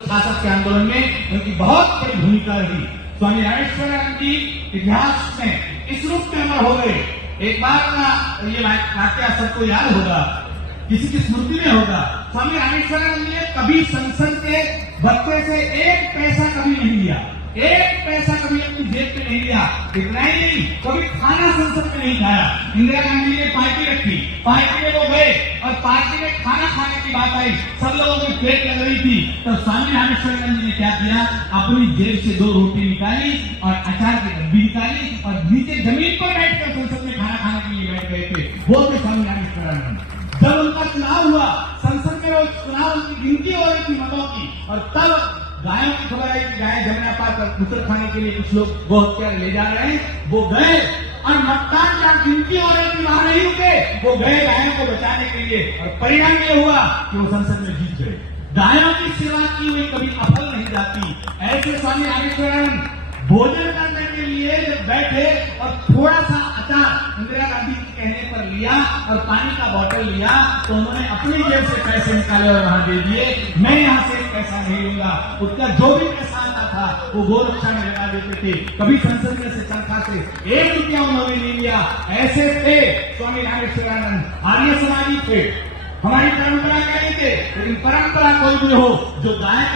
शासक के आंदोलन में उनकी बहुत बड़ी भूमिका रही। स्वामी रामेश्वरानंद जी इतिहास में इस रूप में अमर हो गए। एक बार का ये वाक्य सबको याद होगा, किसी की स्मृति में होगा। स्वामी रामेश्वरानंद ने कभी संसद के भत्ते से एक पैसा कभी नहीं लिया, एक पैसा कभी अपनी जेब पे नहीं लिया। इतना ही नहीं, कभी खाना संसद में नहीं खाया। इंदिरा गांधी ने पार्टी रखी, पार्टी में वो गए और पार्टी में खाना खाने की बात आई, सब लोगों की पेट लग रही थी, तो स्वामी रामेश्वरानंद जी ने क्या किया, अपनी जेब से 2 रोटी निकाली और अचार की डब्बी निकाली और नीचे जमीन पर बैठकर संसद में खाना खाने के लिए बैठ गए थे। वो थे स्वामी रामेश्वरानंद। जब उनका चुनाव हुआ, संसद में वो चुनाव की गिनती हो रही थी मतों की, और तब गायों की खबर आई कि गाय जमुना पार कर मूत्र खाने के लिए कुछ लोग गौ हत्या ले जा रहे हैं। वो गए और मतदान जहां गिनती हो रही थी वहां नहीं रुके, वो गए गायों को बचाने के लिए, और परिणाम ये हुआ कि वो संसद में जीत गए। गायों की सेवा की हुई कभी सफल नहीं जाती। ऐसे स्वामी रामेश्वरानंद भोजन करने के लिए जब बैठे और थोड़ा सा अचार इंदिरा गांधी के कहने पर लिया और पानी का बोतल लिया, तो उन्होंने अपनी जेब से पैसे निकाले और वहां दे दिए। मैं यहां से पैसा नहीं लूंगा। उसका जो भी पैसा आता था वो गोरक्षा में लगा देते थे। कभी संसद में से तनख्वाह से 1 रुपया उन्होंने नहीं लिया। ऐसे थे स्वामी रामेश्वरानंद। आर्य समाजी थे, हमारी परंपरा के नहीं थे, लेकिन परंपरा कोई भी हो जो गाय